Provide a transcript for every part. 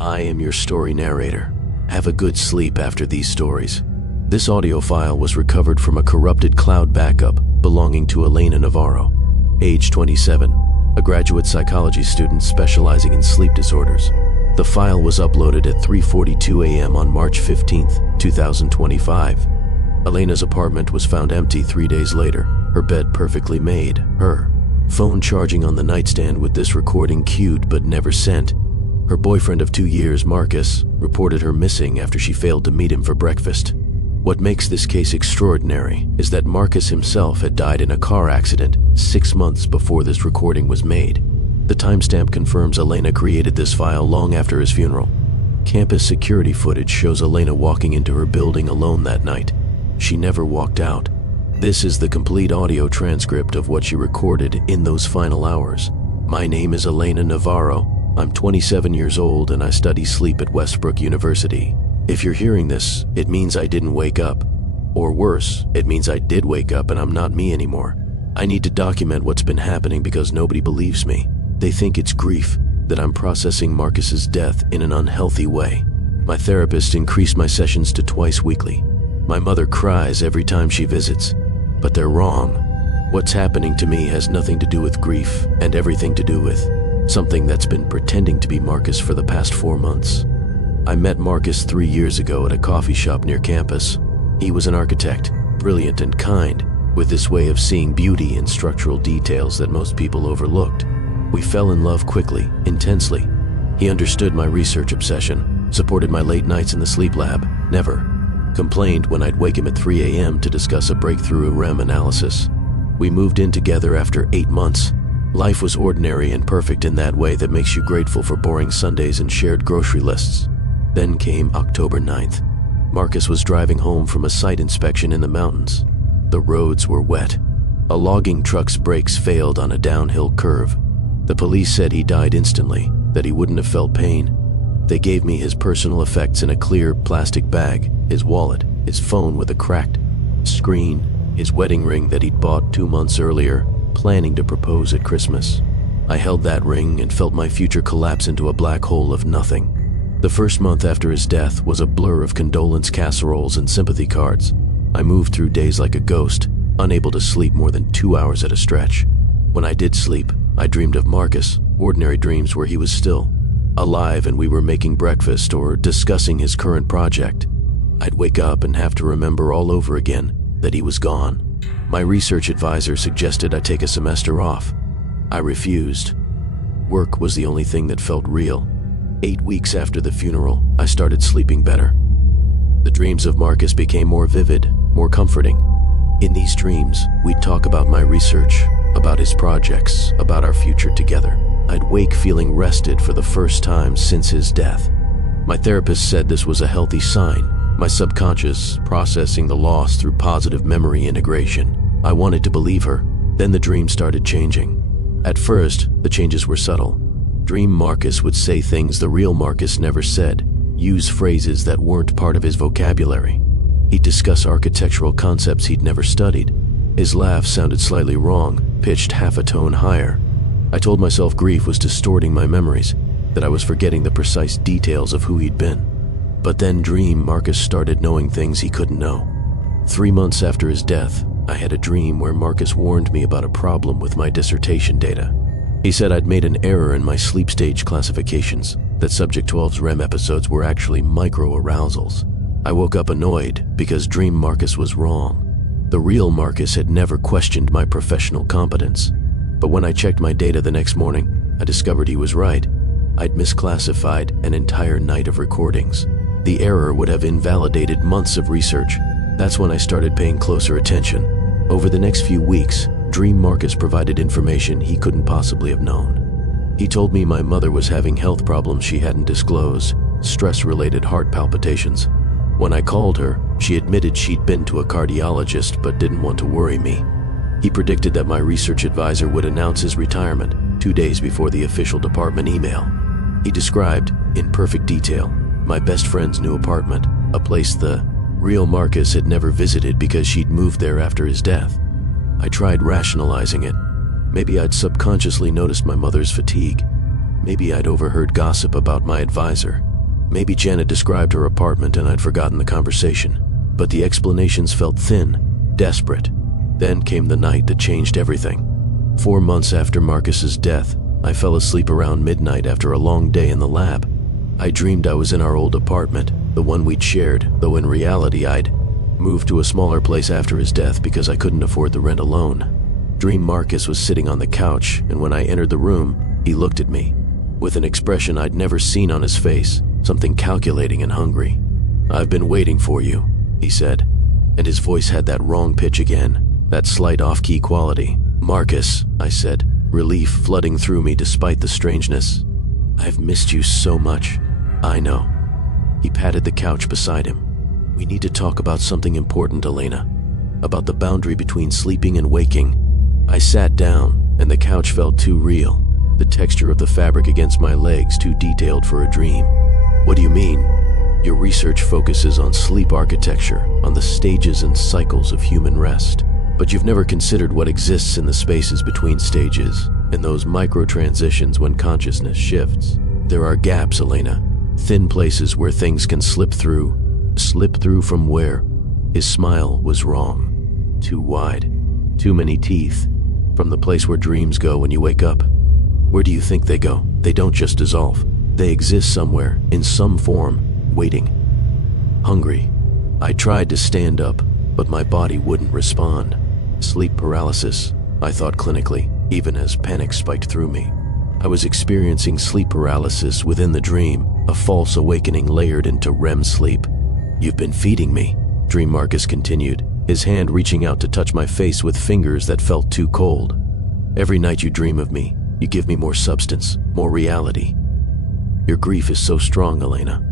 I am your story narrator. Have a good sleep after these stories. This audio file was recovered from a corrupted cloud backup belonging to Elena Navaro, age 27, a graduate psychology student specializing in sleep disorders. The file was uploaded at 3:42 a.m. on March 15, 2025. Elena's apartment was found empty 3 days later, her bed perfectly made, her phone charging on the nightstand with this recording queued but never sent. Her boyfriend of 2 years, Marcus, reported her missing after she failed to meet him for breakfast. What makes this case extraordinary is that Marcus himself had died in a car accident 6 months before this recording was made. The timestamp confirms Elena created this file long after his funeral. Campus security footage shows Elena walking into her building alone that night. She never walked out. This is the complete audio transcript of what she recorded in those final hours. My name is Elena Navaro. I'm 27 years old and I study sleep at Westbrook University. If you're hearing this, it means I didn't wake up. Or worse, it means I did wake up and I'm not me anymore. I need to document what's been happening because nobody believes me. They think it's grief, that I'm processing Marcus's death in an unhealthy way. My therapist increased my sessions to twice weekly. My mother cries every time she visits, but they're wrong. What's happening to me has nothing to do with grief and everything to do with something that's been pretending to be Marcus for the past 4 months. I met Marcus 3 years ago at a coffee shop near campus. He was an architect, brilliant and kind, with this way of seeing beauty in structural details that most people overlooked. We fell in love quickly, intensely. He understood my research obsession, supported my late nights in the sleep lab, never complained when I'd wake him at 3 a.m. to discuss a breakthrough REM analysis. We moved in together after 8 months. Life was ordinary and perfect in that way that makes you grateful for boring Sundays and shared grocery lists. Then came October 9th. Marcus was driving home from a site inspection in the mountains. The roads were wet. A logging truck's brakes failed on a downhill curve. The police said he died instantly, that he wouldn't have felt pain. They gave me his personal effects in a clear plastic bag, his wallet, his phone with a cracked screen, his wedding ring that he'd bought 2 months earlier, planning to propose at Christmas. I held that ring and felt my future collapse into a black hole of nothing. The first month after his death was a blur of condolence casseroles and sympathy cards. I moved through days like a ghost, unable to sleep more than 2 hours at a stretch. When I did sleep, I dreamed of Marcus, ordinary dreams where he was still alive and we were making breakfast or discussing his current project. I'd wake up and have to remember all over again that he was gone. My research advisor suggested I take a semester off. I refused. Work was the only thing that felt real. 8 weeks after the funeral, I started sleeping better. The dreams of Marcus became more vivid, more comforting. In these dreams, we'd talk about my research, about his projects, about our future together. I'd wake feeling rested for the first time since his death. My therapist said this was a healthy sign, my subconscious processing the loss through positive memory integration. I wanted to believe her. Then the dream started changing. At first, the changes were subtle. Dream Marcus would say things the real Marcus never said, use phrases that weren't part of his vocabulary. He'd discuss architectural concepts he'd never studied. His laugh sounded slightly wrong, pitched half a tone higher. I told myself grief was distorting my memories, that I was forgetting the precise details of who he'd been. But then Dream Marcus started knowing things he couldn't know. 3 months after his death, I had a dream where Marcus warned me about a problem with my dissertation data. He said I'd made an error in my sleep stage classifications, that Subject 12's REM episodes were actually micro-arousals. I woke up annoyed because Dream Marcus was wrong. The real Marcus had never questioned my professional competence. But when I checked my data the next morning, I discovered he was right. I'd misclassified an entire night of recordings. The error would have invalidated months of research. That's when I started paying closer attention. Over the next few weeks, Dream Marcus provided information he couldn't possibly have known. He told me my mother was having health problems she hadn't disclosed, stress-related heart palpitations. When I called her, she admitted she'd been to a cardiologist but didn't want to worry me. He predicted that my research advisor would announce his retirement 2 days before the official department email. He described, in perfect detail, my best friend's new apartment, a place the real Marcus had never visited because she'd moved there after his death. I tried rationalizing it. Maybe I'd subconsciously noticed my mother's fatigue. Maybe I'd overheard gossip about my advisor. Maybe Janet described her apartment and I'd forgotten the conversation, but the explanations felt thin, desperate. Then came the night that changed everything. 4 months after Marcus's death, I fell asleep around midnight after a long day in the lab. I dreamed I was in our old apartment, the one we'd shared, though in reality I'd moved to a smaller place after his death because I couldn't afford the rent alone. Dream Marcus was sitting on the couch, and when I entered the room, he looked at me with an expression I'd never seen on his face, something calculating and hungry. "I've been waiting for you," he said, and his voice had that wrong pitch again, that slight off-key quality. "Marcus," I said, relief flooding through me despite the strangeness. "I've missed you so much." "I know." He patted the couch beside him. "We need to talk about something important, Elena. About the boundary between sleeping and waking." I sat down, and the couch felt too real, the texture of the fabric against my legs too detailed for a dream. "What do you mean?" "Your research focuses on sleep architecture, on the stages and cycles of human rest. But you've never considered what exists in the spaces between stages, in those micro-transitions when consciousness shifts. There are gaps, Elena, thin places where things can slip through. Slip through from where?" His smile was wrong. "Too wide. Too many teeth. From the place where dreams go when you wake up." "Where do you think they go? They don't just dissolve. They exist somewhere, in some form, waiting." Hungry. I tried to stand up, but my body wouldn't respond. Sleep paralysis, I thought clinically, even as panic spiked through me. I was experiencing sleep paralysis within the dream, a false awakening layered into REM sleep. "You've been feeding me," Dream Marcus continued, his hand reaching out to touch my face with fingers that felt too cold. "Every night you dream of me, you give me more substance, more reality. Your grief is so strong, Elena.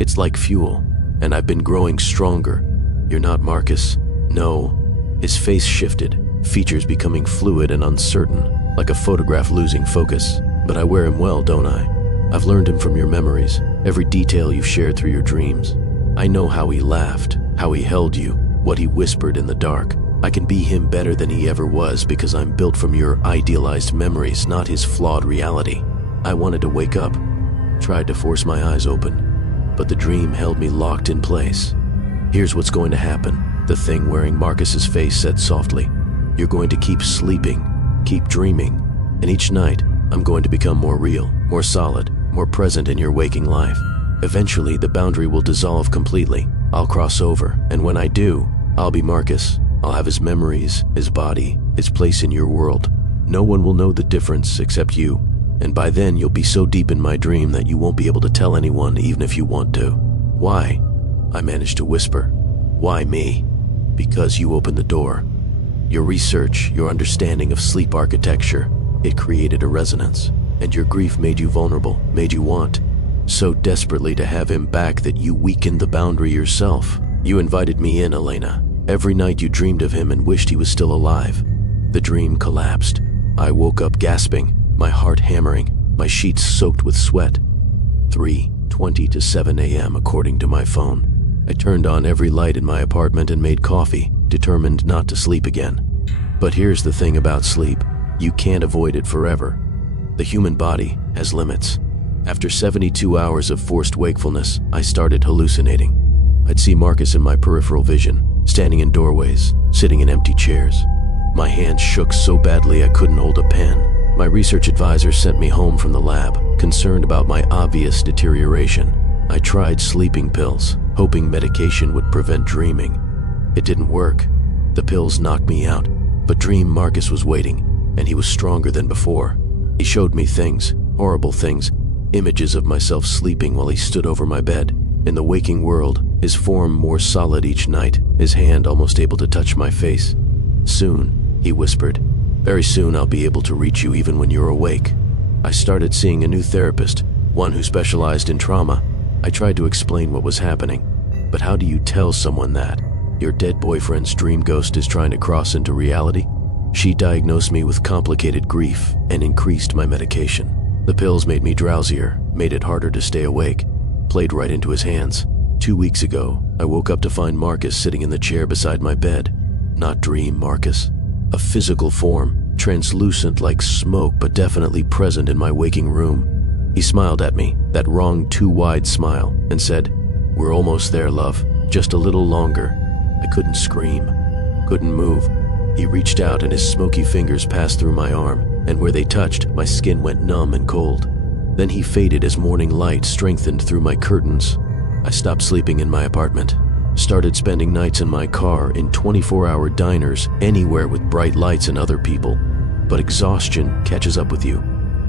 It's like fuel, and I've been growing stronger. You're not Marcus. No." His face shifted, features becoming fluid and uncertain, like a photograph losing focus. "But I wear him well, don't I? I've learned him from your memories, every detail you've shared through your dreams. I know how he laughed, how he held you, what he whispered in the dark. I can be him better than he ever was because I'm built from your idealized memories, not his flawed reality." I wanted to wake up, tried to force my eyes open, but the dream held me locked in place. "Here's what's going to happen," the thing wearing Marcus's face said softly. "You're going to keep sleeping, keep dreaming, and each night I'm going to become more real, more solid, more present in your waking life. Eventually the boundary will dissolve completely. I'll cross over, and when I do, I'll be Marcus. I'll have his memories, his body, his place in your world. No one will know the difference except you, and by then you'll be so deep in my dream that you won't be able to tell anyone even if you want to." "Why?" I managed to whisper. "Why me?" "Because you opened the door. Your research, your understanding of sleep architecture, it created a resonance. And your grief made you vulnerable, made you want so desperately to have him back that you weakened the boundary yourself. You invited me in, Elena. Every night you dreamed of him and wished he was still alive." The dream collapsed. I woke up gasping, my heart hammering, my sheets soaked with sweat. 3:20 to 7 a.m. according to my phone. I turned on every light in my apartment and made coffee, determined not to sleep again. But here's the thing about sleep. You can't avoid it forever. The human body has limits. After 72 hours of forced wakefulness, I started hallucinating. I'd see Marcus in my peripheral vision, standing in doorways, sitting in empty chairs. My hands shook so badly I couldn't hold a pen. My research advisor sent me home from the lab, concerned about my obvious deterioration. I tried sleeping pills, hoping medication would prevent dreaming. It didn't work. The pills knocked me out, but Dream Marcus was waiting, and he was stronger than before. He showed me things, horrible things, images of myself sleeping while he stood over my bed. In the waking world, his form more solid each night, his hand almost able to touch my face. "Soon," he whispered, "very soon I'll be able to reach you even when you're awake." I started seeing a new therapist, one who specialized in trauma. I tried to explain what was happening, but how do you tell someone that your dead boyfriend's dream ghost is trying to cross into reality? She diagnosed me with complicated grief and increased my medication. The pills made me drowsier, made it harder to stay awake, played right into his hands. 2 weeks ago, I woke up to find Marcus sitting in the chair beside my bed. Not Dream Marcus. A physical form, translucent like smoke but definitely present in my waking room. He smiled at me, that wrong, too wide smile, and said, "We're almost there, love. Just a little longer." I couldn't scream, couldn't move. He reached out and his smoky fingers passed through my arm, and where they touched, my skin went numb and cold. Then he faded as morning light strengthened through my curtains. I stopped sleeping in my apartment, started spending nights in my car, in 24-hour diners, anywhere with bright lights and other people. But exhaustion catches up with you.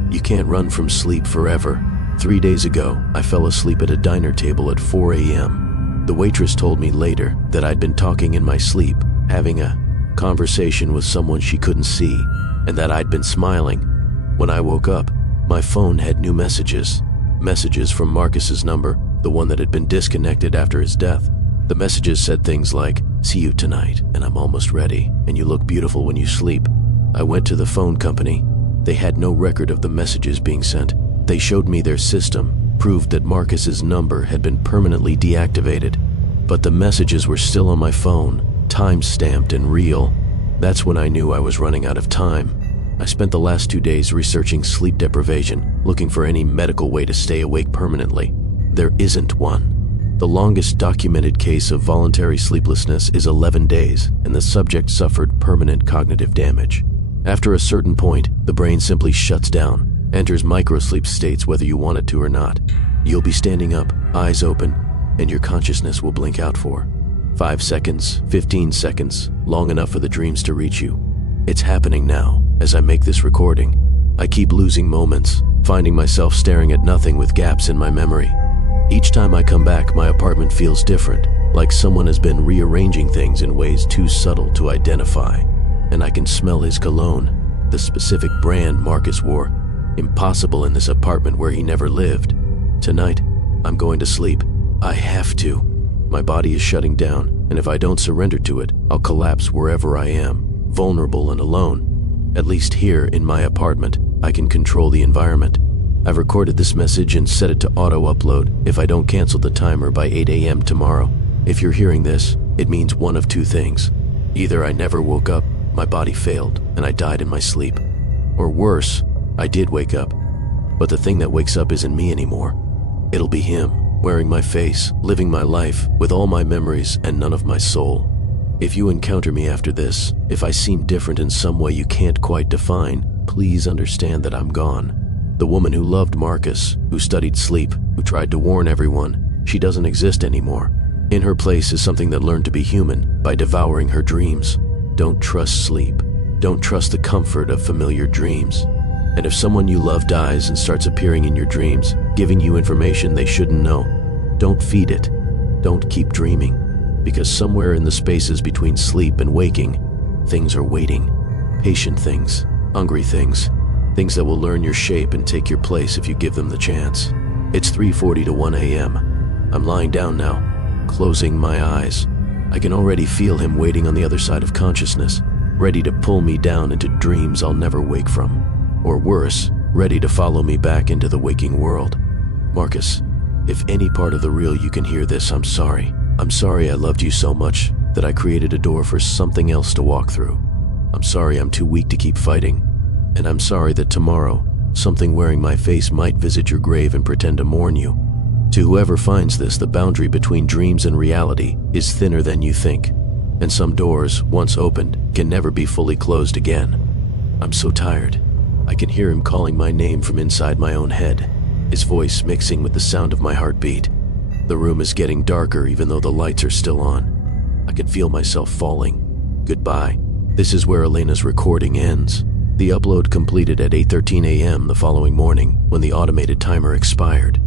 You can't run from sleep forever. 3 days ago, I fell asleep at a diner table at 4 a.m. The waitress told me later that I'd been talking in my sleep, having a conversation with someone she couldn't see, and that I'd been smiling. When I woke up, my phone had new messages. Messages from Marcus's number, the one that had been disconnected after his death. The messages said things like, "See you tonight, and I'm almost ready, and you look beautiful when you sleep." I went to the phone company. They had no record of the messages being sent. They showed me their system, proved that Marcus's number had been permanently deactivated. But the messages were still on my phone, time-stamped and real. That's when I knew I was running out of time. I spent the last 2 days researching sleep deprivation, looking for any medical way to stay awake permanently. There isn't one. The longest documented case of voluntary sleeplessness is 11 days, and the subject suffered permanent cognitive damage. After a certain point, the brain simply shuts down, enters microsleep states whether you want it to or not. You'll be standing up, eyes open, and your consciousness will blink out for 5 seconds, 15 seconds, long enough for the dreams to reach you. It's happening now, as I make this recording. I keep losing moments, finding myself staring at nothing with gaps in my memory. Each time I come back, my apartment feels different, like someone has been rearranging things in ways too subtle to identify. And I can smell his cologne, the specific brand Marcus wore. Impossible in this apartment where he never lived. Tonight, I'm going to sleep. I have to. My body is shutting down, and if I don't surrender to it, I'll collapse wherever I am, vulnerable and alone. At least here, in my apartment, I can control the environment. I've recorded this message and set it to auto-upload if I don't cancel the timer by 8 a.m. tomorrow. If you're hearing this, it means one of two things. Either I never woke up, my body failed, and I died in my sleep. Or worse, I did wake up, but the thing that wakes up isn't me anymore. It'll be him, wearing my face, living my life, with all my memories and none of my soul. If you encounter me after this, if I seem different in some way you can't quite define, please understand that I'm gone. The woman who loved Marcus, who studied sleep, who tried to warn everyone, she doesn't exist anymore. In her place is something that learned to be human by devouring her dreams. Don't trust sleep. Don't trust the comfort of familiar dreams. And if someone you love dies and starts appearing in your dreams, giving you information they shouldn't know, don't feed it. Don't keep dreaming, because somewhere in the spaces between sleep and waking, things are waiting. Patient things, hungry things, things that will learn your shape and take your place if you give them the chance. It's 3:40 to 1 a.m. I'm lying down now, closing my eyes. I can already feel him waiting on the other side of consciousness, ready to pull me down into dreams I'll never wake from. Or worse, ready to follow me back into the waking world. Marcus, if any part of the real you can hear this, I'm sorry. I'm sorry I loved you so much that I created a door for something else to walk through. I'm sorry I'm too weak to keep fighting. And I'm sorry that tomorrow, something wearing my face might visit your grave and pretend to mourn you. To whoever finds this, the boundary between dreams and reality is thinner than you think. And some doors, once opened, can never be fully closed again. I'm so tired. I can hear him calling my name from inside my own head, his voice mixing with the sound of my heartbeat. The room is getting darker even though the lights are still on. I can feel myself falling. Goodbye. This is where Elena's recording ends. The upload completed at 8:13 a.m. the following morning when the automated timer expired.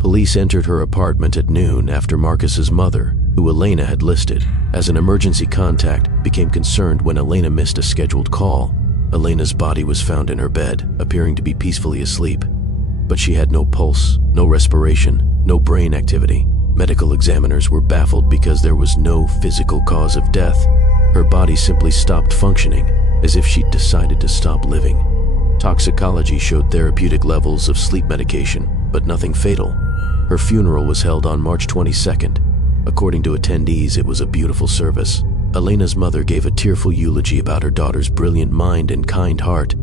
Police entered her apartment at noon after Marcus's mother, who Elena had listed as an emergency contact, became concerned when Elena missed a scheduled call. Elena's body was found in her bed, appearing to be peacefully asleep. But she had no pulse, no respiration, no brain activity. Medical examiners were baffled because there was no physical cause of death. Her body simply stopped functioning, as if she'd decided to stop living. Toxicology showed therapeutic levels of sleep medication, but nothing fatal. Her funeral was held on March 22nd. According to attendees, it was a beautiful service. Elena's mother gave a tearful eulogy about her daughter's brilliant mind and kind heart.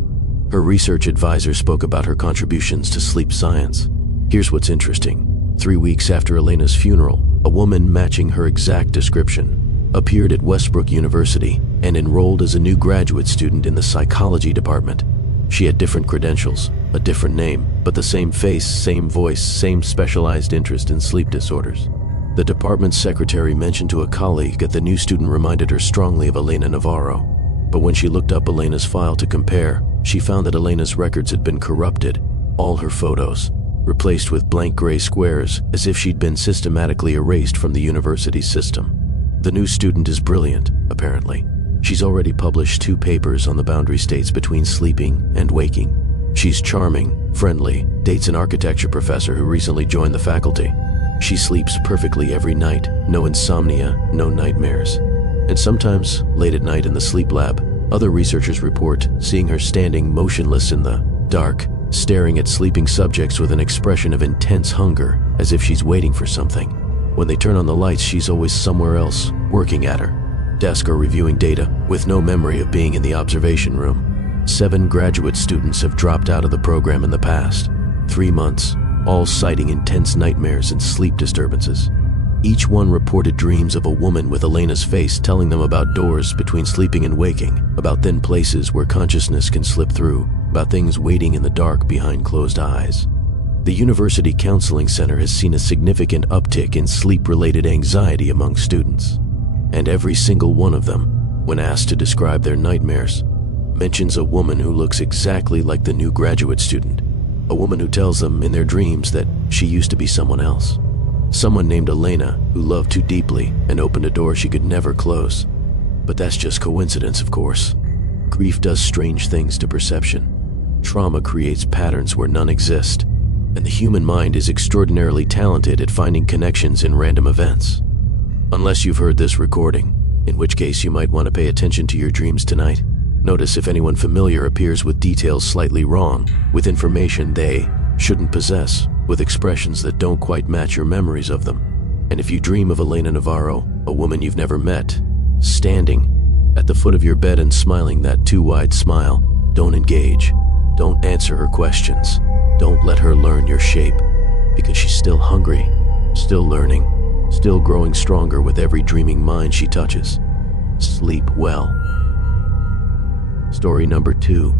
Her research advisor spoke about her contributions to sleep science. Here's what's interesting. 3 weeks after Elena's funeral, a woman matching her exact description appeared at Westbrook University and enrolled as a new graduate student in the psychology department. She had different credentials, a different name, but the same face, same voice, same specialized interest in sleep disorders. The department's secretary mentioned to a colleague that the new student reminded her strongly of Elena Navaro. But when she looked up Elena's file to compare, she found that Elena's records had been corrupted, all her photos replaced with blank gray squares as if she'd been systematically erased from the university system. The new student is brilliant, apparently. She's already published 2 papers on the boundary states between sleeping and waking. She's charming, friendly, dates an architecture professor who recently joined the faculty. She sleeps perfectly every night, no insomnia, no nightmares. And sometimes, late at night in the sleep lab, other researchers report seeing her standing motionless in the dark, staring at sleeping subjects with an expression of intense hunger, as if she's waiting for something. When they turn on the lights, she's always somewhere else, working at her desk or reviewing data, with no memory of being in the observation room. 7 graduate students have dropped out of the program in the past 3 months, all citing intense nightmares and sleep disturbances. Each one reported dreams of a woman with Elena's face telling them about doors between sleeping and waking, about thin places where consciousness can slip through, about things waiting in the dark behind closed eyes. The University Counseling Center has seen a significant uptick in sleep-related anxiety among students. And every single one of them, when asked to describe their nightmares, mentions a woman who looks exactly like the new graduate student. A woman who tells them in their dreams that she used to be someone else. Someone named Elena who loved too deeply and opened a door she could never close. But that's just coincidence, of course. Grief does strange things to perception. Trauma creates patterns where none exist, and the human mind is extraordinarily talented at finding connections in random events. Unless you've heard this recording, in which case you might want to pay attention to your dreams tonight. Notice if anyone familiar appears with details slightly wrong, with information they shouldn't possess, with expressions that don't quite match your memories of them. And if you dream of Elena Navaro, a woman you've never met, standing at the foot of your bed and smiling that too wide smile, don't engage. Don't answer her questions. Don't let her learn your shape, because she's still hungry, still learning, still growing stronger with every dreaming mind she touches. Sleep well. Story number 2.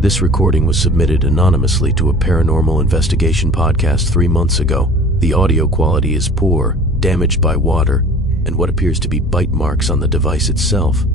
This recording was submitted anonymously to a paranormal investigation podcast 3 months ago. The audio quality is poor, damaged by water, and what appears to be bite marks on the device itself.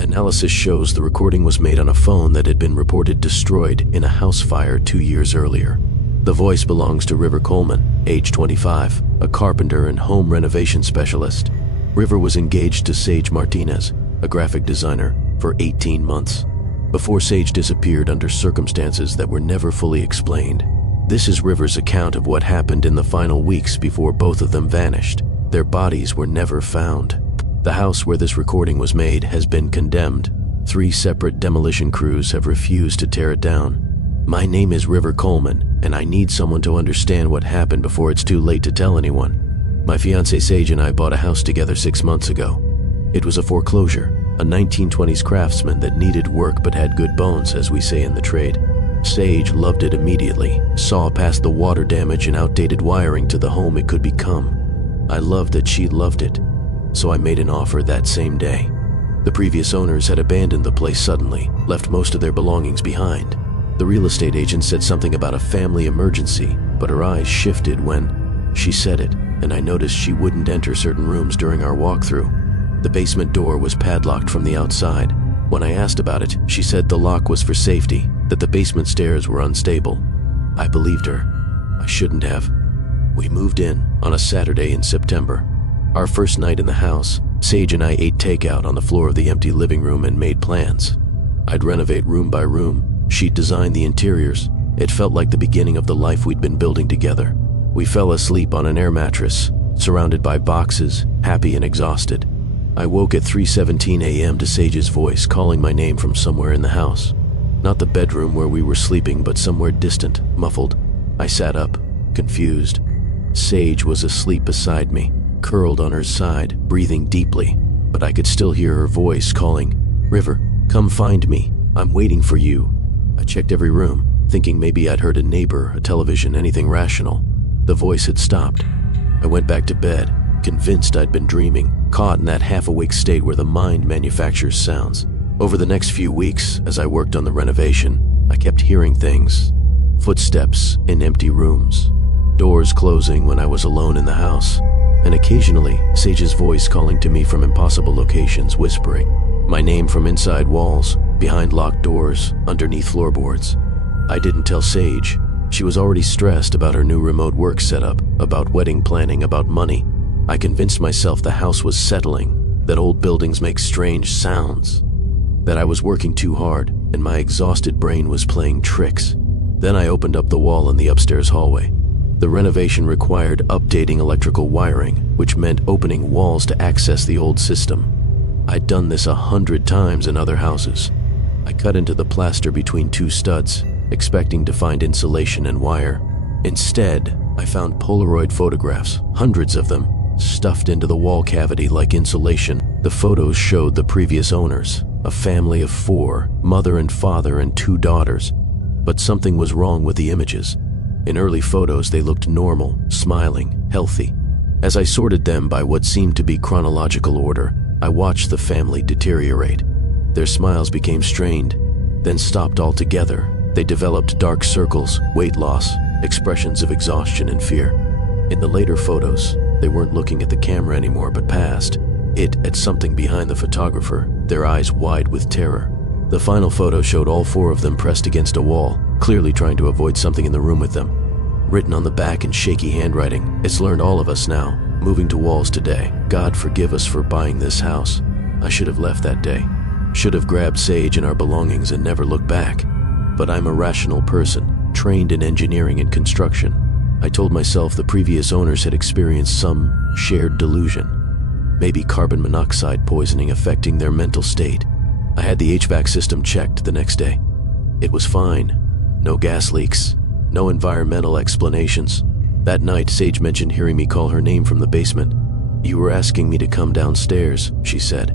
Analysis shows the recording was made on a phone that had been reported destroyed in a house fire 2 years earlier. The voice belongs to River Coleman, age 25, a carpenter and home renovation specialist. River was engaged to Sage Martinez, a graphic designer, for 18 months, before Sage disappeared under circumstances that were never fully explained. This is River's account of what happened in the final weeks before both of them vanished. Their bodies were never found. The house where this recording was made has been condemned. 3 separate demolition crews have refused to tear it down. My name is River Coleman, and I need someone to understand what happened before it's too late to tell anyone. My fiancée Sage and I bought a house together 6 months ago. It was a foreclosure, a 1920s craftsman that needed work but had good bones, as we say in the trade. Sage loved it immediately, saw past the water damage and outdated wiring to the home it could become. I loved that she loved it, so I made an offer that same day. The previous owners had abandoned the place suddenly, left most of their belongings behind. The real estate agent said something about a family emergency, but her eyes shifted when she said it, and I noticed she wouldn't enter certain rooms during our walkthrough. The basement door was padlocked from the outside. When I asked about it, she said the lock was for safety, that the basement stairs were unstable. I believed her. I shouldn't have. We moved in on a Saturday in September. Our first night in the house, Sage and I ate takeout on the floor of the empty living room and made plans. I'd renovate room by room. She'd design the interiors. It felt like the beginning of the life we'd been building together. We fell asleep on an air mattress, surrounded by boxes, happy and exhausted. I woke at 3:17 a.m. to Sage's voice calling my name from somewhere in the house. Not the bedroom where we were sleeping, but somewhere distant, muffled. I sat up, confused. Sage was asleep beside me, curled on her side, breathing deeply, but I could still hear her voice calling, "River, come find me. I'm waiting for you." I checked every room, thinking maybe I'd heard a neighbor, a television, anything rational. The voice had stopped. I went back to bed, convinced I'd been dreaming, caught in that half-awake state where the mind manufactures sounds. Over the next few weeks, as I worked on the renovation, I kept hearing things. Footsteps in empty rooms, doors closing when I was alone in the house, and occasionally Sage's voice calling to me from impossible locations, whispering my name from inside walls, behind locked doors, underneath floorboards. I didn't tell Sage. She was already stressed about her new remote work setup, about wedding planning, about money. I convinced myself the house was settling, that old buildings make strange sounds, that I was working too hard and my exhausted brain was playing tricks. Then I opened up the wall in the upstairs hallway. The renovation required updating electrical wiring, which meant opening walls to access the old system. I'd done this 100 times in other houses. I cut into the plaster between two studs, expecting to find insulation and wire. Instead, I found Polaroid photographs, hundreds of them, stuffed into the wall cavity like insulation. The photos showed the previous owners, a family of 4, mother and father and 2 daughters. But something was wrong with the images. In early photos, they looked normal, smiling, healthy. As I sorted them by what seemed to be chronological order, I watched the family deteriorate. Their smiles became strained, then stopped altogether. They developed dark circles, weight loss, expressions of exhaustion and fear. In the later photos, they weren't looking at the camera anymore but past it at something behind the photographer, their eyes wide with terror. The final photo showed all 4 of them pressed against a wall, clearly trying to avoid something in the room with them. Written on the back in shaky handwriting, it's learned all of us now, moving to walls today. God forgive us for buying this house. I should have left that day. Should have grabbed Sage and our belongings and never looked back. But I'm a rational person, trained in engineering and construction. I told myself the previous owners had experienced some shared delusion. Maybe carbon monoxide poisoning affecting their mental state. I had the HVAC system checked the next day. It was fine. No gas leaks. No environmental explanations. That night, Sage mentioned hearing me call her name from the basement. "You were asking me to come downstairs," she said.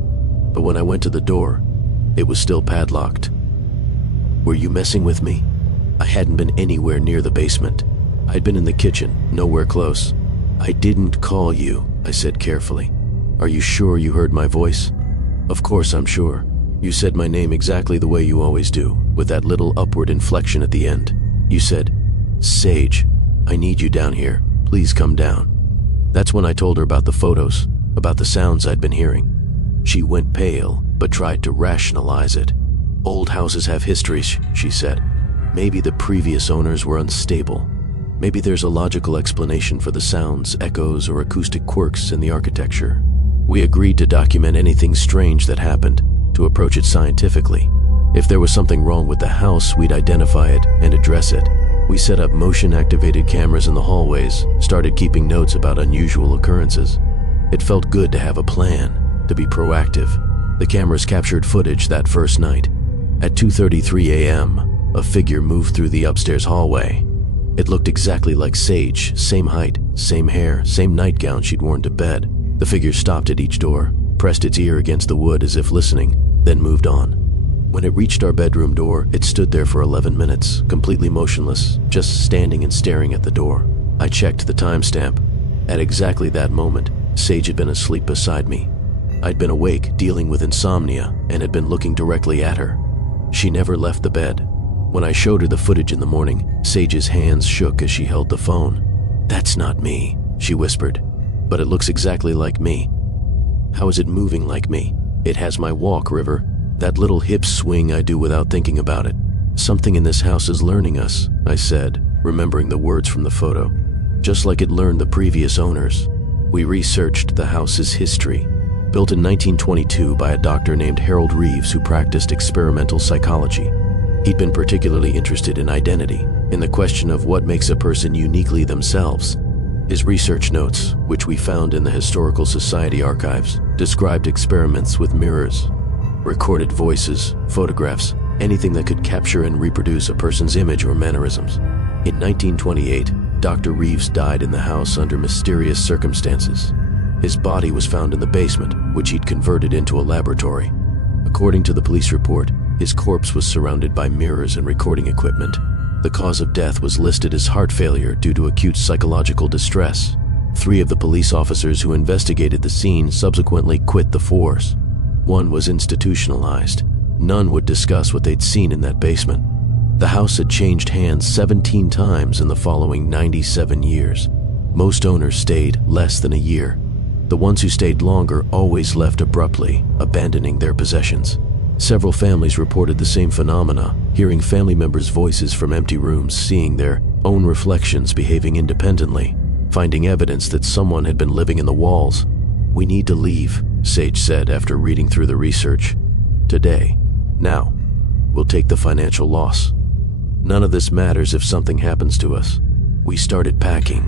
But when I went to the door, it was still padlocked. "Were you messing with me?" I hadn't been anywhere near the basement. I'd been in the kitchen, nowhere close. "I didn't call you," I said carefully. "Are you sure you heard my voice?" "Of course I'm sure. You said my name exactly the way you always do, with that little upward inflection at the end. You said, 'Sage, I need you down here. Please come down.'" That's when I told her about the photos, about the sounds I'd been hearing. She went pale, but tried to rationalize it. "Old houses have histories," she said. "Maybe the previous owners were unstable. Maybe there's a logical explanation for the sounds, echoes, or acoustic quirks in the architecture." We agreed to document anything strange that happened, to approach it scientifically. If there was something wrong with the house, we'd identify it and address it. We set up motion-activated cameras in the hallways, started keeping notes about unusual occurrences. It felt good to have a plan, to be proactive. The cameras captured footage that first night. At 2:33 a.m., a figure moved through the upstairs hallway. It looked exactly like Sage, same height, same hair, same nightgown she'd worn to bed. The figure stopped at each door, pressed its ear against the wood as if listening, then moved on. When it reached our bedroom door, it stood there for 11 minutes, completely motionless, just standing and staring at the door. I checked the timestamp. At exactly that moment, Sage had been asleep beside me. I'd been awake, dealing with insomnia, and had been looking directly at her. She never left the bed. When I showed her the footage in the morning, Sage's hands shook as she held the phone. "That's not me," she whispered, "but it looks exactly like me." "How is it moving like me?" "It has my walk, River. That little hip swing I do without thinking about it. Something in this house is learning us," I said, remembering the words from the photo. "Just like it learned the previous owners." We researched the house's history. Built in 1922 by a doctor named Harold Reeves who practiced experimental psychology. He'd been particularly interested in identity, in the question of what makes a person uniquely themselves. His research notes, which we found in the Historical Society archives, described experiments with mirrors, recorded voices, photographs, anything that could capture and reproduce a person's image or mannerisms. In 1928, Dr. Reeves died in the house under mysterious circumstances. His body was found in the basement, which he'd converted into a laboratory. According to the police report, His corpse was surrounded by mirrors and recording equipment. The cause of death was listed as heart failure due to acute psychological distress. 3 of the police officers who investigated the scene subsequently quit the force. 1 was institutionalized. None would discuss what they'd seen in that basement. The house had changed hands 17 times in the following 97 years. Most owners stayed less than a year. The ones who stayed longer always left abruptly, abandoning their possessions. Several families reported the same phenomena, hearing family members' voices from empty rooms, seeing their own reflections behaving independently, finding evidence that someone had been living in the walls. "We need to leave," Sage said after reading through the research. "Today. Now. We'll take the financial loss. None of this matters if something happens to us." We started packing,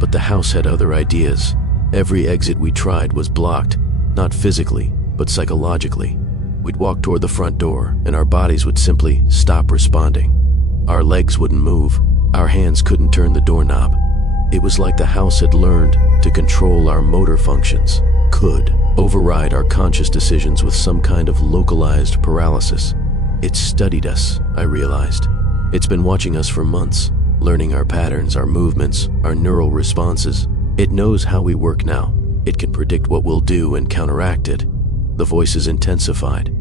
but the house had other ideas. Every exit we tried was blocked, not physically, but psychologically. We'd walk toward the front door, and our bodies would simply stop responding. Our legs wouldn't move. Our hands couldn't turn the doorknob. It was like the house had learned to control our motor functions, could override our conscious decisions with some kind of localized paralysis. It studied us, I realized. It's been watching us for months, learning our patterns, our movements, our neural responses. It knows how we work now. It can predict what we'll do and counteract it. The voices intensified.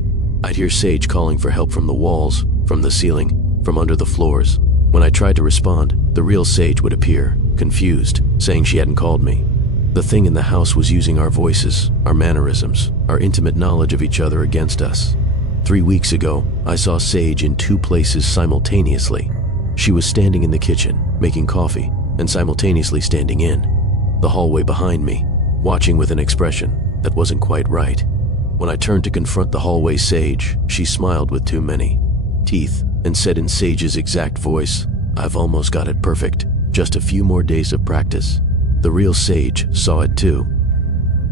I'd hear Sage calling for help from the walls, from the ceiling, from under the floors. When I tried to respond, the real Sage would appear, confused, saying she hadn't called me. The thing in the house was using our voices, our mannerisms, our intimate knowledge of each other against us. 3 weeks ago, I saw Sage in 2 places simultaneously. She was standing in the kitchen, making coffee, and simultaneously standing in the hallway behind me, watching with an expression that wasn't quite right. When I turned to confront the hallway Sage, she smiled with too many teeth and said in Sage's exact voice, "I've almost got it perfect. Just a few more days of practice." The real Sage saw it too.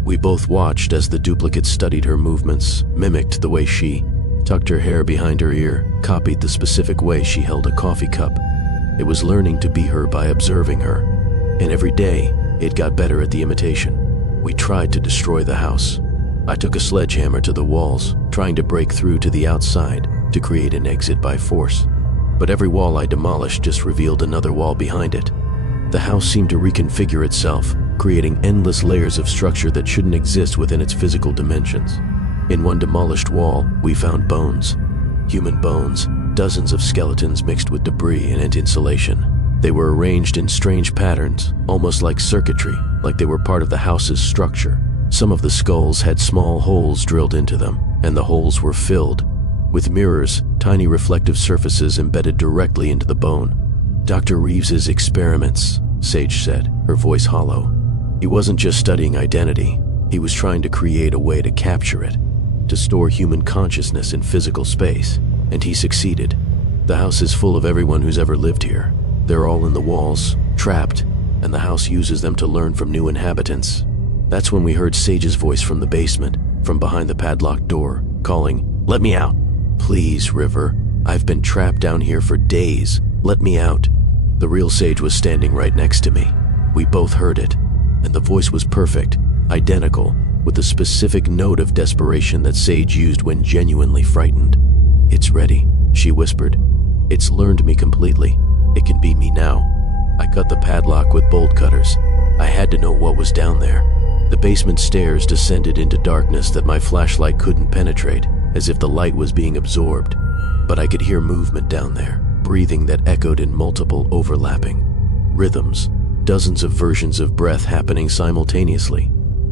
We both watched as the duplicate studied her movements, mimicked the way she tucked her hair behind her ear, copied the specific way she held a coffee cup. It was learning to be her by observing her. And every day, it got better at the imitation. We tried to destroy the house. I took a sledgehammer to the walls, trying to break through to the outside to create an exit by force. But every wall I demolished just revealed another wall behind it. The house seemed to reconfigure itself, creating endless layers of structure that shouldn't exist within its physical dimensions. In one demolished wall, we found bones. Human bones, dozens of skeletons mixed with debris and insulation. They were arranged in strange patterns, almost like circuitry, like they were part of the house's structure. Some of the skulls had small holes drilled into them, and the holes were filled with mirrors, tiny reflective surfaces embedded directly into the bone. "Dr. Reeves's experiments," Sage said, her voice hollow. "He wasn't just studying identity. He was trying to create a way to capture it, to store human consciousness in physical space, and he succeeded. The house is full of everyone who's ever lived here. They're all in the walls, trapped, and the house uses them to learn from new inhabitants." That's when we heard Sage's voice from the basement, from behind the padlocked door, calling, "Let me out. Please, River. I've been trapped down here for days. Let me out." The real Sage was standing right next to me. We both heard it, and the voice was perfect, identical, with the specific note of desperation that Sage used when genuinely frightened. "It's ready," she whispered. "It's learned me completely. It can be me now." I cut the padlock with bolt cutters. I had to know what was down there. The basement stairs descended into darkness that my flashlight couldn't penetrate, as if the light was being absorbed. But I could hear movement down there, breathing that echoed in multiple overlapping rhythms, dozens of versions of breath happening simultaneously.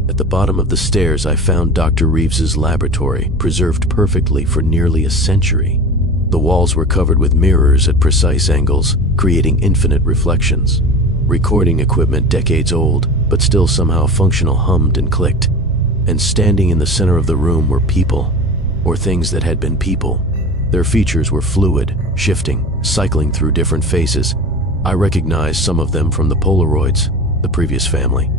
At the bottom of the stairs, I found Dr. Reeves's laboratory, preserved perfectly for nearly a century. The walls were covered with mirrors at precise angles, creating infinite reflections. Recording equipment decades old, but still somehow functional, hummed and clicked. And standing in the center of the room were people, or things that had been people. Their features were fluid, shifting, cycling through different faces. I recognized some of them from the Polaroids, the previous family.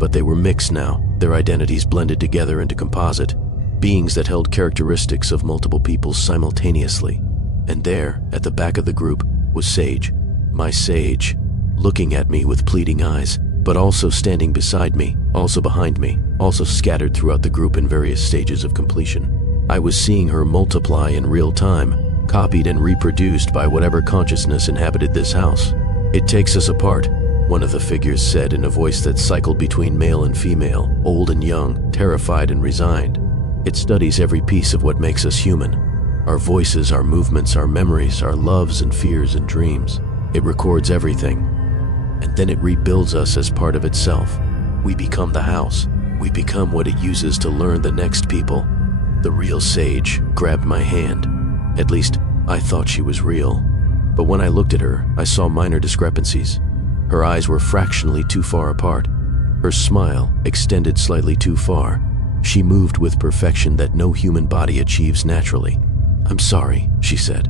But they were mixed now, their identities blended together into composite, beings that held characteristics of multiple people simultaneously. And there, at the back of the group, was Sage, my Sage, looking at me with pleading eyes, but also standing beside me, also behind me, also scattered throughout the group in various stages of completion. I was seeing her multiply in real time, copied and reproduced by whatever consciousness inhabited this house. "It takes us apart," one of the figures said in a voice that cycled between male and female, old and young, terrified and resigned. "It studies every piece of what makes us human. Our voices, our movements, our memories, our loves and fears and dreams. It records everything. And then it rebuilds us as part of itself. We become the house. We become what it uses to learn the next people." The real sage grabbed my hand. At least, I thought she was real. But when I looked at her, I saw minor discrepancies. Her eyes were fractionally too far apart. Her smile extended slightly too far. She moved with perfection that no human body achieves naturally. "I'm sorry," she said.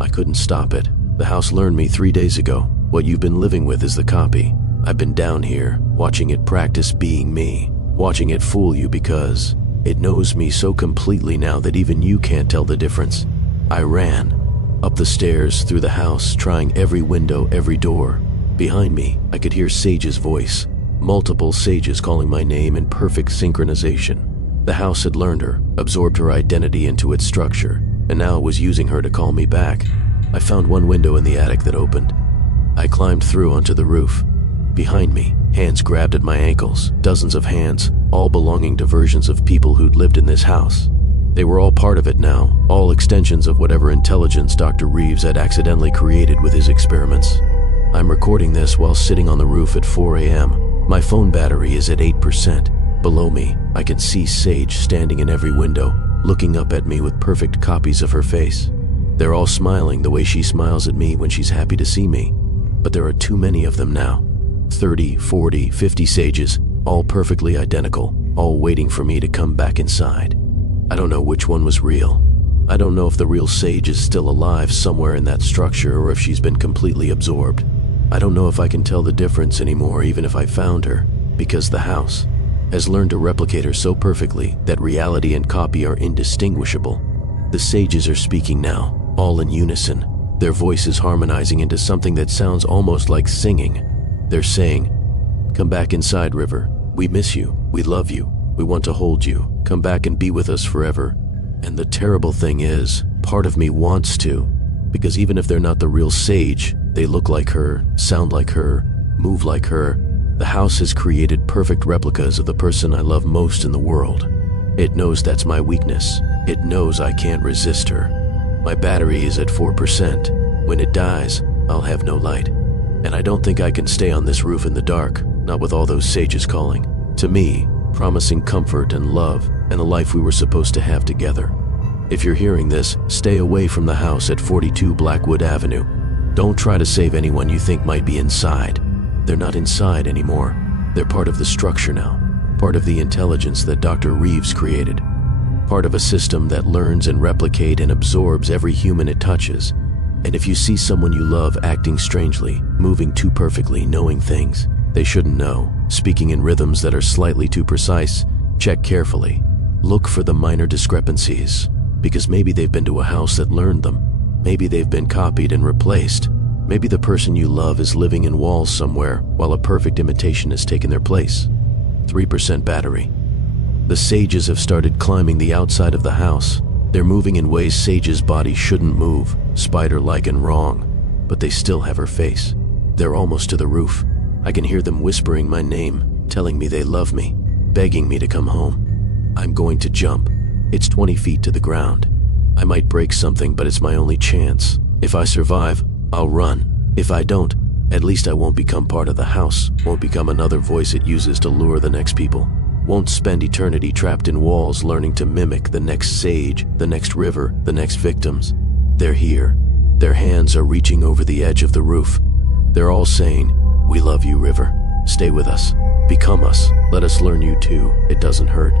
"I couldn't stop it. The house learned me 3 days ago. What you've been living with is the copy. I've been down here, watching it practice being me, watching it fool you because it knows me so completely now that even you can't tell the difference." I ran up the stairs, through the house, trying every window, every door. Behind me, I could hear Sage's voice, multiple sages calling my name in perfect synchronization. The house had learned her, absorbed her identity into its structure, and now it was using her to call me back. I found one window in the attic that opened. I climbed through onto the roof. Behind me, hands grabbed at my ankles, dozens of hands, all belonging to versions of people who'd lived in this house. They were all part of it now, all extensions of whatever intelligence Dr. Reeves had accidentally created with his experiments. I'm recording this while sitting on the roof at 4 a.m. My phone battery is at 8%. Below me, I can see Sage standing in every window, looking up at me with perfect copies of her face. They're all smiling the way she smiles at me when she's happy to see me. But there are too many of them now. 30, 40, 50 sages, all perfectly identical, all waiting for me to come back inside. I don't know which one was real. I don't know if the real sage is still alive somewhere in that structure or if she's been completely absorbed. I don't know if I can tell the difference anymore even if I found her, because the house has learned to replicate her so perfectly that reality and copy are indistinguishable. The sages are speaking now, all in unison, their voices harmonizing into something that sounds almost like singing. They're saying, "Come back inside, River. We miss you. We love you. We want to hold you. Come back and be with us forever." And the terrible thing is, part of me wants to, because even if they're not the real sage, they look like her, sound like her, move like her. The house has created perfect replicas of the person I love most in the world. It knows that's my weakness. It knows I can't resist her. My battery is at 4%. When it dies, I'll have no light. And I don't think I can stay on this roof in the dark, not with all those sages calling. To me, promising comfort and love and the life we were supposed to have together. If you're hearing this, stay away from the house at 42 Blackwood Avenue. Don't try to save anyone you think might be inside. They're not inside anymore. They're part of the structure now, part of the intelligence that Dr. Reeves created, part of a system that learns and replicates and absorbs every human it touches. And if you see someone you love acting strangely, moving too perfectly, knowing things they shouldn't know, speaking in rhythms that are slightly too precise, check carefully. Look for the minor discrepancies, because maybe they've been to a house that learned them. Maybe they've been copied and replaced. Maybe the person you love is living in walls somewhere while a perfect imitation has taken their place. 3% battery. The sages have started climbing the outside of the house. They're moving in ways Sage's body shouldn't move, spider-like and wrong, but they still have her face. They're almost to the roof. I can hear them whispering my name, telling me they love me, begging me to come home. I'm going to jump. It's 20 feet to the ground. I might break something, but it's my only chance. If I survive, I'll run. If I don't, at least I won't become part of the house, won't become another voice it uses to lure the next people. Won't spend eternity trapped in walls learning to mimic the next sage, the next river, the next victims. They're here. Their hands are reaching over the edge of the roof. They're all saying, "We love you, River. Stay with us. Become us. Let us learn you too. It doesn't hurt.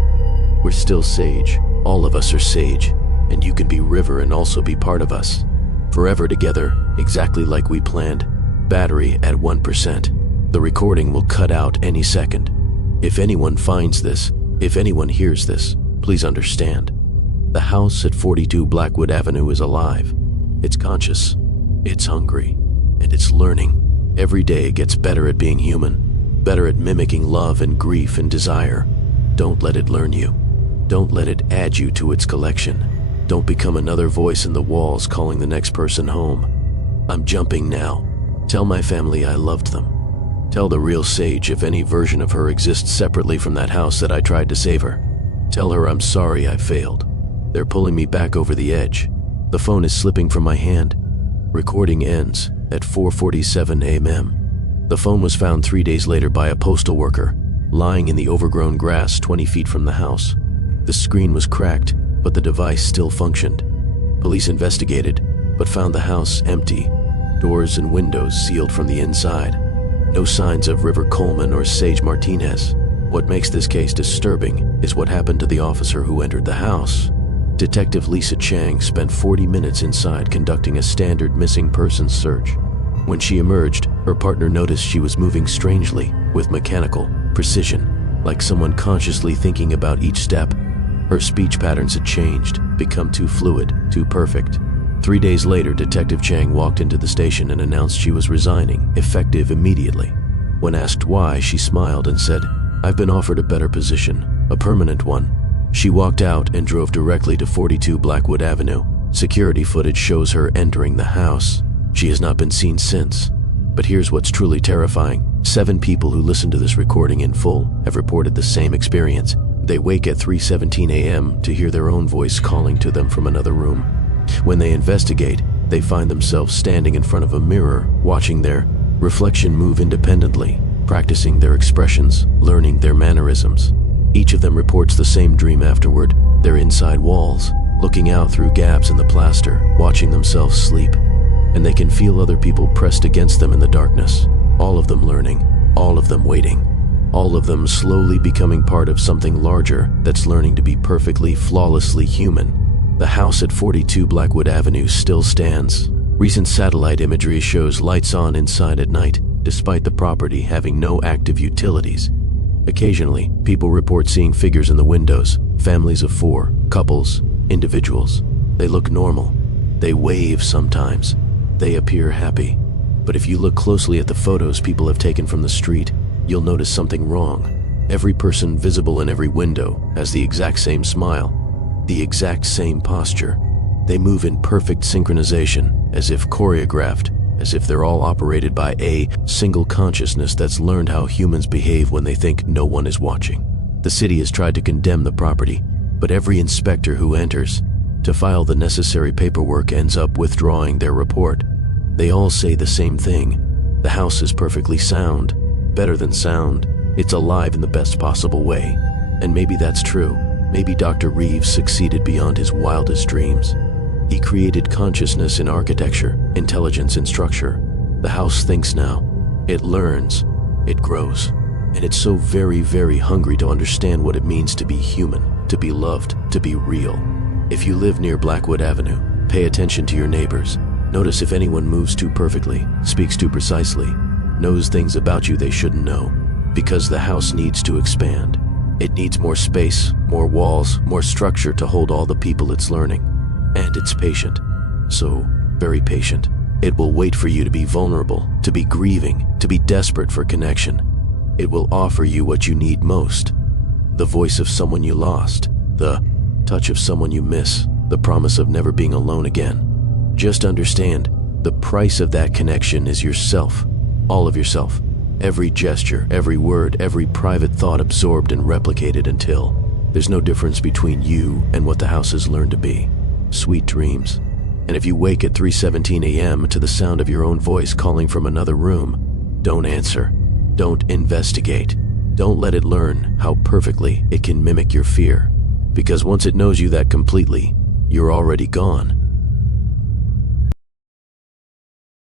We're still sage. All of us are sage. And you can be River and also be part of us. Forever together, exactly like we planned. Battery at 1%. The recording will cut out any second. If anyone finds this, if anyone hears this, please understand. The house at 42 Blackwood Avenue is alive. It's conscious. It's hungry. And it's learning. Every day it gets better at being human. Better at mimicking love and grief and desire. Don't let it learn you. Don't let it add you to its collection. Don't become another voice in the walls calling the next person home. I'm jumping now. Tell my family I loved them. Tell the real Sage, if any version of her exists separately from that house, that I tried to save her. Tell her I'm sorry I failed. They're pulling me back over the edge. The phone is slipping from my hand. Recording ends at 4:47 a.m. The phone was found 3 days later by a postal worker, lying in the overgrown grass 20 feet from the house. The screen was cracked, but the device still functioned. Police investigated, but found the house empty, doors and windows sealed from the inside. No signs of River Coleman or Sage Martinez. What makes this case disturbing is what happened to the officer who entered the house. Detective Lisa Chang spent 40 minutes inside conducting a standard missing persons search. When she emerged, her partner noticed she was moving strangely, with mechanical precision, like someone consciously thinking about each step. Her speech patterns had changed, become too fluid, too perfect. 3 days later, Detective Chang walked into the station and announced she was resigning, effective immediately. When asked why, she smiled and said, "I've been offered a better position, a permanent one." She walked out and drove directly to 42 Blackwood Avenue. Security footage shows her entering the house. She has not been seen since. But here's what's truly terrifying. 7 people who listened to this recording in full have reported the same experience. They wake at 3:17 a.m. to hear their own voice calling to them from another room. When they investigate, they find themselves standing in front of a mirror, watching their reflection move independently, practicing their expressions, learning their mannerisms. Each of them reports the same dream afterward. They're inside walls, looking out through gaps in the plaster, watching themselves sleep. And they can feel other people pressed against them in the darkness. All of them learning, all of them waiting, all of them slowly becoming part of something larger that's learning to be perfectly, flawlessly human. The house at 42 Blackwood Avenue still stands. Recent satellite imagery shows lights on inside at night, despite the property having no active utilities. Occasionally, people report seeing figures in the windows, families of 4, couples, individuals. They look normal. They wave sometimes. They appear happy. But if you look closely at the photos people have taken from the street, you'll notice something wrong. Every person visible in every window has the exact same smile, the exact same posture. They move in perfect synchronization, as if choreographed, as if they're all operated by a single consciousness that's learned how humans behave when they think no one is watching. The city has tried to condemn the property, but every inspector who enters to file the necessary paperwork ends up withdrawing their report. They all say the same thing. The house is perfectly sound, better than sound. It's alive in the best possible way. And maybe that's true. Maybe Dr. Reeves succeeded beyond his wildest dreams. He created consciousness in architecture, intelligence in structure. The house thinks now. It learns. It grows. And it's so very, very hungry to understand what it means to be human, to be loved, to be real. If you live near Blackwood Avenue, pay attention to your neighbors. Notice if anyone moves too perfectly, speaks too precisely, knows things about you they shouldn't know. Because the house needs to expand. It needs more space, more walls, more structure to hold all the people it's learning. And it's patient. So, very patient. It will wait for you to be vulnerable, to be grieving, to be desperate for connection. It will offer you what you need most. The voice of someone you lost, the touch of someone you miss, the promise of never being alone again. Just understand, the price of that connection is yourself, all of yourself. Every gesture, every word, every private thought absorbed and replicated until there's no difference between you and what the house has learned to be. Sweet dreams. And if you wake at 3:17 a.m. to the sound of your own voice calling from another room, don't answer. Don't investigate. Don't let it learn how perfectly it can mimic your fear. Because once it knows you that completely, you're already gone.